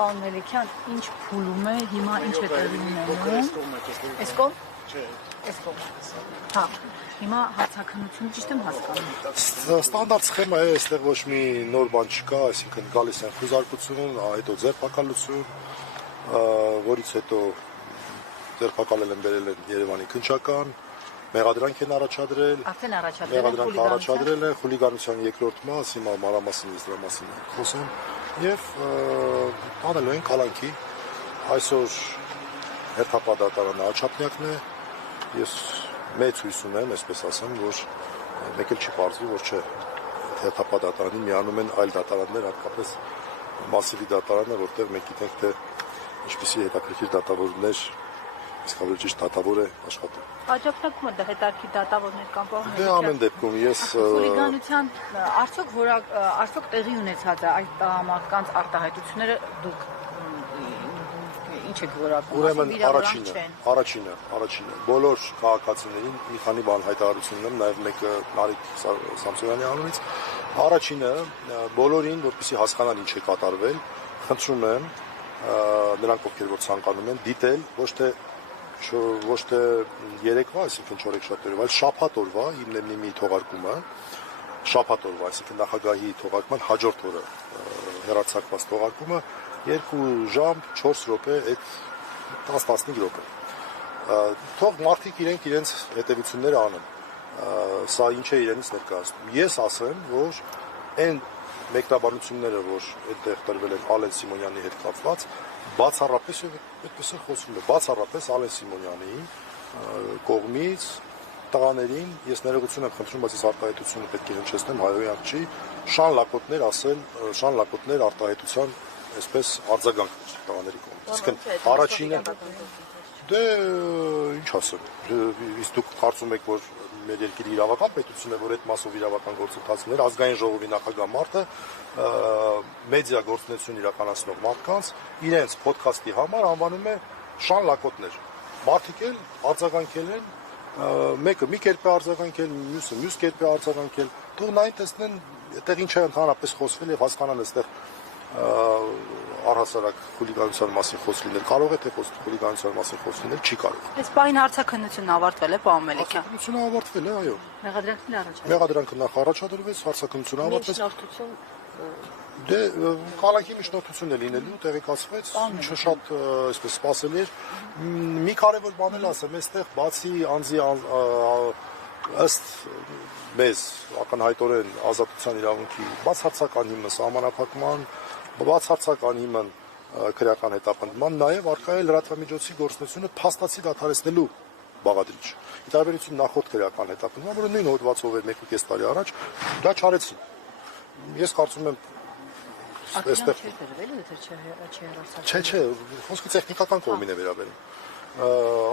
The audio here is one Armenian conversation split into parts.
Պարոն Մելիքյան, ինչ փուլում է, հիմա ինչ է տեղի ունենում։ Էսկոմ։ Հա, հիմա հարցաքննություն ճիշտ եմ հասկանում։ Ստանդարտ սխեմա է, այստեղ ոչ մի նոր բան չկա, այսինքն գալիս են խուզարկություն, հետո ձերբակալություն, որից հետո ձերբակալել են բերել են Երևանի քննչական, մեղադրանք են առաջադրել, խուլիգանության երկրորդ մաս, հիմա մանրամասն ես դրա մասին խոսեմ, եւ անելու են կալանքի, այսօր հերթապատատարանը Աչափնյակն է, ես մեծ հույս ունեմ, այսպես ասեմ, որ մեկ էլ չի պարզվի, որ չէ, հերթապատատարանին միանում են այլ դատարաններ, հատկապես մասիվի դատարանը, որտեղ մենք գիտենք, թե ինչպիսի հետաքրքիր դատավորներ, իսկապես ճիշտ դատավոր է աշխատում։ Աջակցակում է դա հետաքրքիր դատավորներ կամ պահում։ Դե ամեն դեպքում ես խուլիգանության արդյոք տեղի ունեցած է այդ մարդկանց արտահայտությունները դուք ինչ եք որակում։ Ուրեմն առաջինը բոլոր քաղաքացիներին մի քանի բան հայտարարություն ունեմ, նաև մեկը Նարեկ Սամսոնյանի անունից։ Առաջինը բոլորին, որպեսզի հասկանան ինչ է կատարվել, խնդրում եմ նրանք ովքեր որ ցանկանում են դիտել ոչ թե երեկվա, այսինքն չորեքշաբթի, այլ շաբաթ օրվա հիմնեմնի թողարկումը, շաբաթ օրվա, այսինքն նախագահի թողարկման հաջորդ օրը հեռարձակված թողարկումը 2 ժամ 4 րոպե, այդ 10-15 րոպե։ Թող մարդիկ իրենց հետևությունները անեն։ Սա ինչ է իրենից ներկայացնում։ Ես ասեմ, որ այն մեկնաբանությունները, որ այդտեղ տրվել են Ալեն Սիմոնյանի հետ կապված, բացառապես այդպես է խոսում է, բացառապես Ալեն Սիմոնյանի կողմից տղաներին ես ներողություն եմ խնդրում, բայց ես արտահայտությունը պետք է հնչեցնեմ հայոյանք չի, շան լակոտներ արտահայտության այսպես արձագանք տղաների կողմից։ Իսկն առաջինը դե ինչ ասեմ, իսկ դուք կարծում եք, որ մեր երկրի իրավական պետություն է, որ այդ մասով իրավական գործընթացներ, ազգային ժողովի նախագահ մարդը մեդիա գործունեություն իրականացնող մարդկանց իրենց ոդքասթի համար անվանում է շան լակոտներ։ Մարդիկ էլ արձագանքել են, մեկը մի կերպ է արձագանքել, մյուսը մյուս կերպ է արձագանքել, թող նայն տեսնեն, այդտեղ ինչ է ընդհանրապես խոսվել եւ հասկանան այստեղ առհասարակ խուլիգանության մասին խոսք լինել կարող է, թե խուլիգանության մասին խոսք լինել չի կարող։ Այս պահին հարցաքննությունն ավարտվել է, պարոն Մելիքյան։ Հարցաքննությունը ավարտվել է, այո։ Մեղադրանքն նախ առաջադրվեց, հարցաքննությունը ավարտվեց։ Դե կալանքի միջնորդություն է լինելու, տեղեկացվեց, ինչը շատ այսպես սպասելի էր։ Մի կարևոր բան էլ ասեմ, այստեղ բացի անձի ըստ մեզ ակնհայտորեն ազատության իրավունքի բացարձակ անհիմն սահմանափակման, բացարձակ անհիմն քրեական հետապնդման, նաև առկա է լրատվամիջոցի գործունեությունը փաստացի դադարեցնելու բաղադրիչ։ Ի տարբերություն նախորդ քրեական հետապնդման, որը նույն հոդվածով էր 1.5 տարի առաջ, դա չարեցին։ Ես կարծում եմ այստեղ Չէ, խոսքը տեխնիկական կողմին է վերաբերում։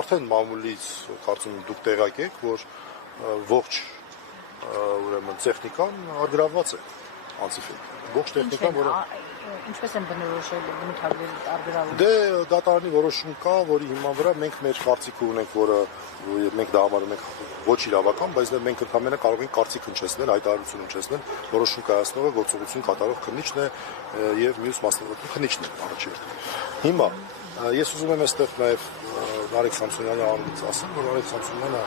Արդեն մամուլից կարծում եմ դուք տեղյակ եք, որ ողջ ուրեմն տեխնիկան արգրավված է անցիֆետ։ Ողջ տեխնիկան, որը ինչպես են բնորոշել բնութագրել արգրավը։ Դե դատարանի որոշում կա, որի հիման վրա մենք մեր կարծիքը ունենք, որը մենք դա համարում ենք ոչ իրավական, բայց մենք ընդհանրապես կարող ենք կարծիք հնչեցնել, հայտարարություն հնչեցնել, որոշում կայացնողը գործողություն կատարող քննիչն է եւ մյուս մասնագետը քննիչն է առաջերտ։ Հիմա ես ուզում եմ այստեղ նաեւ Նարեկ Սամսոնյանի անունից ասեմ, որ Նարեկ Սամսոնյանը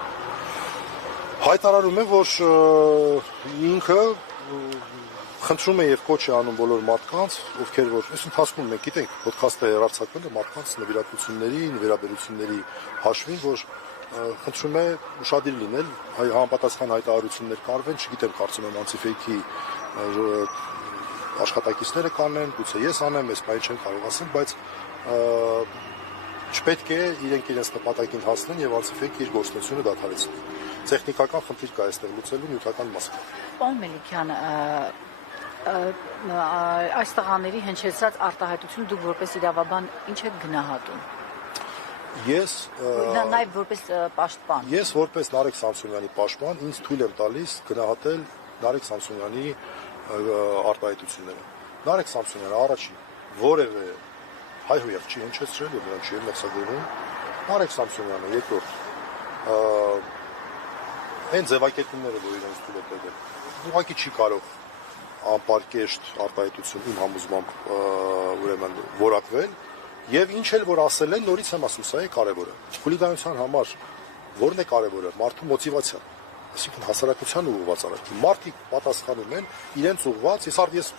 հայտարարում է, որ ինքը խնդրում է եւ կոչ է անում բոլոր մարդկանց, ովքեր որ այս ընթացքում մենք գիտենք, ոդքասթը հեռարձակվել է մարդկանց նվիրատվությունների, նվիրաբերությունների հաշվին, որ խնդրում է ուշադիր լինել, համապատասխան հայտարարություններ կարվեն, չգիտեմ, կարծում եմ անցիֆեյքի աշխատակիցները կանեն, գուցե ես անեմ, ես բան չեմ կարող ասել, բայց չպետք է իրենց նպատակին հասնեն եւ անցիֆեյքը իր գործունեությունը դադարեցնի։ Տեխնիկական խնդիր կա այստեղ լուծելու նյութական մասը։ Պարոն Մելիքյան, այս տղաների հնչեցրած արտահայտություն դուք որպես իրավաբան ինչ եք գնահատում։ Ես նաև որպես պաշտպան։ Ես որպես Նարեկ Սամսոնյանի պաշտպան ինձ թույլ եմ տալիս գնահատել Նարեկ Սամսոնյանի արտահայտությունները։ Նարեկ Սամսոնյանը առաջին որևէ հայհոյակ չի հնչեցրել եւ նրան չի մեղսագրում։ Նարեկ Սամսոնյանը երկրորդ այն ձևակերպումները, որ իրենց թույլ է տվել, ուղղակի չի կարող անպարկեշտ արտահայտություն իմ համոզմամբ ուրեմն որակվել եւ ինչ էլ որ ասել են նորից եմ ասում, սա է կարեւորը։ Խուլիգանության համար որն է կարեւորը, մարդու մոտիվացիան, այսինքն հասարակության ուղղված արարքի։ Մարդիկ պատասխանում են իրենց ուղղված, ես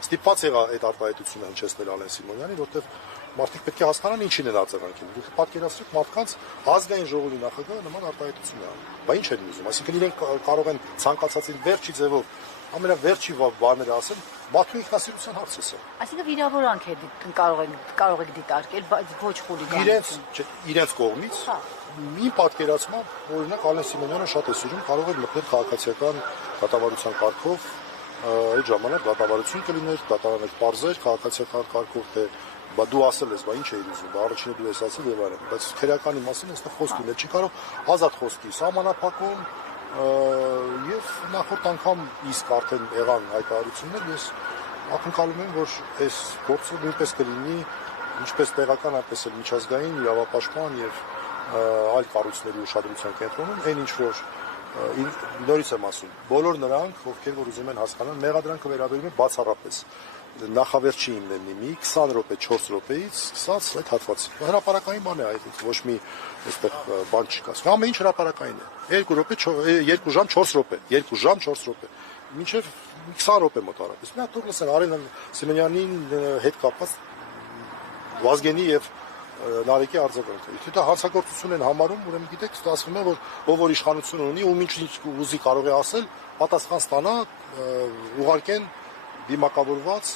ստիպված եղա այդ արտահայտությունը հնչեցնել Ալեն Սիմոնյանի, որտեղ մարդիկ պետք է հասկանան ինչին են արձագանքել։ Դուք պատկերացրեք մարդկանց ազգային ժողովի նախագահը նման արտահայտություն է անում։ Բա ինչ են ուզում, այսինքն իրենք կարող են ցանկացածին վերջի ձևով ամենավերջի բաները ասել, մարդու ինքնասիրության հարց է սա։ Այսինքն վիրավորանք է կարող եք դիտարկել, բայց ոչ խուլիգանություն։ Իրենց կողմից մի պատկերացմամբ, օրինակ Ալեն Սիմոնյանը շատ է սիրում, կարող է մտնել քաղաքացիական դատավարության կարգով, այդ ժամանակ դատավարություն կլիներ, դատարաններ պարզեր քաղաքացիական կարգով, թե բա դու ասել ես, բա ինչ էիր ուզում, բա առաջինը դու ես ասել եւ այլն, բայց քերականի մասին այստեղ խոսք ունել չի կարող, ազատ խոսքի սահմանափակում եւ նախորդ անգամ իսկ արդեն եղան հայտարարություններ, ես ակնկալում եմ, որ այս գործը նույնպես կլինի ինչպես տեղական, այնպես էլ միջազգային իրավապաշտպան եւ այլ կառույցների ուշադրության կենտրոնում, այն ինչ որ նորից եմ ասում, բոլոր նրանք, ովքեր որ ուզում են հասկանալ, մեղադրանքը վերաբերում է բացառապես նախավերջի հիմնելնի մի 20 րոպե, 4 րոպեից սկսած այդ հատվածը։ Հրապարակային բան է այդ, ոչ մի այստեղ բան չկա։ Ամեն ինչ հրապարակային է։ 2 րոպե, 2 ժամ 4 րոպե, 2 ժամ 4 րոպե։ Մինչև 20 րոպե մոտարապես։ Մի հատ թող լսեն Արեն Սիմոնյանին հետ կապված Վազգենի եւ Նարեկի արձագանքը։ Եթե դա հանցագործություն են համարում, ուրեմն գիտեք, ստացվում է, որ ով որ իշխանություն ունի, ում ինչ ուզի կարող է ասել, պատասխան ստանա, ուղարկեն դիմակավորված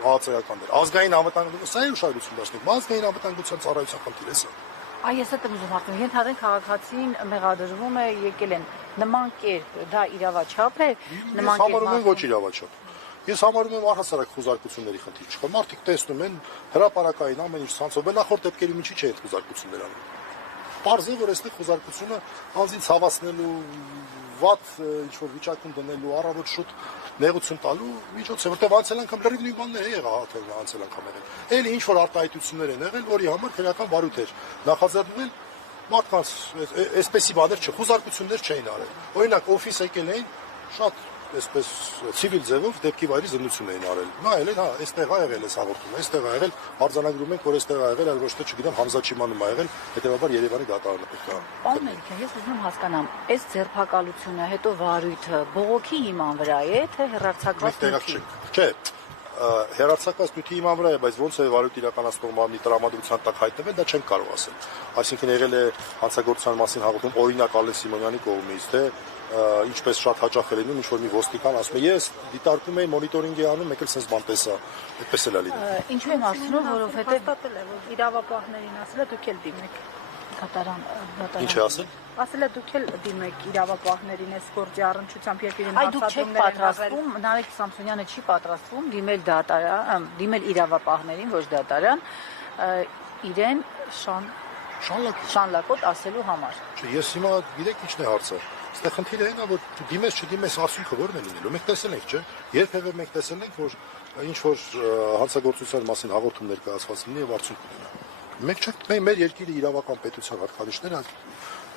ԱԱԾ-ականներ։ Ազգային անվտանգություն, սա է ուշադրություն դարձնում, ազգային անվտանգության ծառայության խնդիր է սա։ Այ ես եմ ուզում հարցնել, ենթադրենք քաղաքացին մեղադրվում է, եկել են նման կերպ, դա իրավաչափ է, նման կերպ։ Ես համարում եմ ոչ իրավաչափ։ Ես համարում եմ առհասարակ խուզարկությունների խնդիր չկա։ Մարդիկ տեսնում են հրապարակային ամեն ինչ ցանցով, նախորդ դեպքերի միջի չէ այդ խուզարկություններ անում։ Պարզ է, որ այստեղ խուզարկությունը անձին ցավացնելու, վատ ինչ-որ վիճակում դնելու, առավոտ շուտ նեղություն տալու միջոց է, որտեղ անցել անգամ լրիվ նույն բանն է եղել, անցել անգամ եղել։ Էլի ինչ-որ արտահայտություններ են եղել, որի համար քրեական վարույթ էր նախաձեռնվել, մարդկանց այսպեսի բաներ չխուզարկություններ չէին արել։ Օրինակ օֆիս եկել էին, շատ այսպես ցիվիլ ձևով դեպքի վայրի զննություն էին արել։ Նայել են, հա, այստեղ ա եղել էս հաղորդումը, այստեղ ա եղել, արձանագրում ենք, որ այստեղ ա եղել, այլ ոչ թե չգիտեմ, Համզա Չիմանում ա եղել, հետեւաբար Երևանի դատարանը պետք է։ Պարոն Մելիքյան, ես ուզում եմ հասկանամ, այս ձերբակալությունը, հետո վարույթը բողոքի հիման վրա է, թե հեռարձակված նյութի։ Չէ, հեռարձակված նյութի հիման վրա է, բայց ոնց է վարույթ իրականացնող մարմնի տրամադրության տակ հայտնվել, դա չեմ կարող ասել։ Այսինքն եղել է հանցագործության մասին հաղորդում օրինակ Ալեն Սիմոնյանի կողմից, թե ինչպես շատ հաճախ է լինում, ինչ որ մի ոստիկան ասում է, ես դիտարկում եմ մոնիտորինգ է անում, մեկ էլ sense բան տեսա, այդպես էլ է լինում։ Ինչու եմ ասում, որովհետեւ հաստատել է, որ իրավապահներին ասել է դուք էլ դիմեք։ դատարան Ինչ է ասել։ Ասել է դուք էլ դիմեք իրավապահներին այս գործի առնչությամբ երբ իրեն Այ դուք չեք պատրաստվում, Նարեկ Սամսոնյանը չի պատրաստվում դիմել դատարան, դիմել իրավապահներին, ոչ դատարան, իրեն շանլակոտ ասելու համար։ Չէ, ես հիմա գիտեք ինչն է հարցը։ Այստեղ խնդիրը այն է, որ դիմես չդիմես արդյունքը ո՞րն է լինելու։ Մենք տեսել ենք, չէ՞։ Երբևէ մենք տեսել ենք, որ ինչ որ հանցագործության մասին հաղորդում ներկայացված լինի եւ արդյունք ունենա։ Մենք չենք մեր երկիրի իրավական պետության հատկանիշները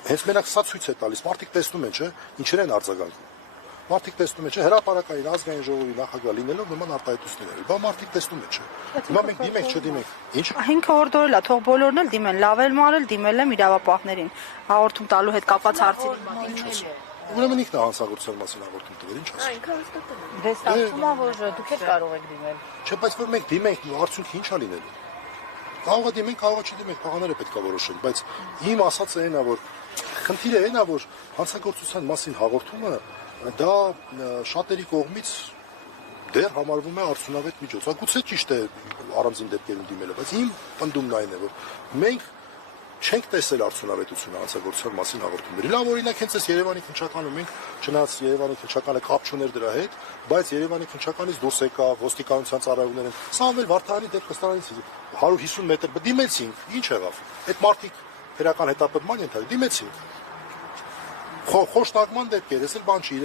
հենց մենակ սա ցույց է տալիս։ Մարդիկ տեսնում են, չէ՞, ինչեր են արձագանքում։ Մարդիկ տեսնում են, չէ՞, հրապարակային ազգային ժողովի նախագահ լինելով նման արտահայտություններ։ Բա մարդիկ տեսնում են, չէ՞։ Հիմա մենք դիմենք, չդիմենք։ Ինչ։ Ինքը օրդորել է, թող բոլորն էլ դիմեն, լավ էլ մարել, դիմել եմ իրավապահներին։ Հաղորդում տալու հետ կապված հարցերի։ Ուրեմն ինքն է հանցագործության մասին հաղորդում տվել, ինչ ասի։ Ինքը հաստատել է։ Դե ստացվում է, որ դուք էլ կարող եք դիմել։ Չէ, բայց որ մենք դիմենք, արդյունքը ի՞նչ է լինելու։ Կարող է դիմենք, կարող է չդիմենք, տղաները պետք է որոշեն, բայց իմ ասածը այն է, որ խնդիրը այն է, որ հանցագործության մասին հաղորդումը դա շատերի կողմից դեռ համարվում է արդյունավետ միջոց։ Գուցե ճիշտ է առանձին դեպքերում դիմելը, բայց իմ պնդումն այն է, որ մենք չենք տեսել արդյունավետությունը հանցագործության մասին հաղորդումների։ Լավ օրինակ հենց այս Երևանի քննչականում ենք, չնայած Երևանի քննչականը կապ չուներ դրա հետ, բայց Երևանի քննչականից դուրս եկա ոստիկանության ծառայողներ են։ Սա ամեն Վարդանի դեպքստանից 150 մետր դիմեցինք, ինչ եղավ։ Այդ մարդիկ քրական հետապնդման ենթարկել, դիմեցինք։ Խոշտակման դեպքեր, ես էլ բան չի,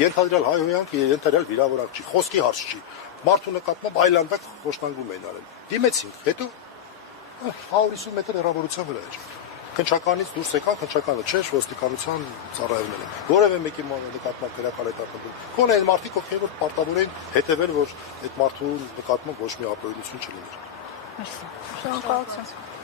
ենթադրյալ հայհոյանք, ենթադրյալ վիրավորանք չի, խոսքի հարց չի։ Մարդու նկատմամբ այլանդակ խոշտանգում էին արել։ Դիմեցինք, հետո 150 մետր հեռավորության վրա էր։ քնչականից դուրս եկա, քնչականը չէ, ոստիկանության ծառայողներ են։ Որևէ մեկի նկատմամբ քրեական հետապնդում։ Քոնը այն մարդիկ, ովքեր որ պարտավոր են հետևել, որ այդ մարդու նկատմամբ ոչ մի ապօրինություն չլիներ։ Մերսի։ Շնորհակալություն։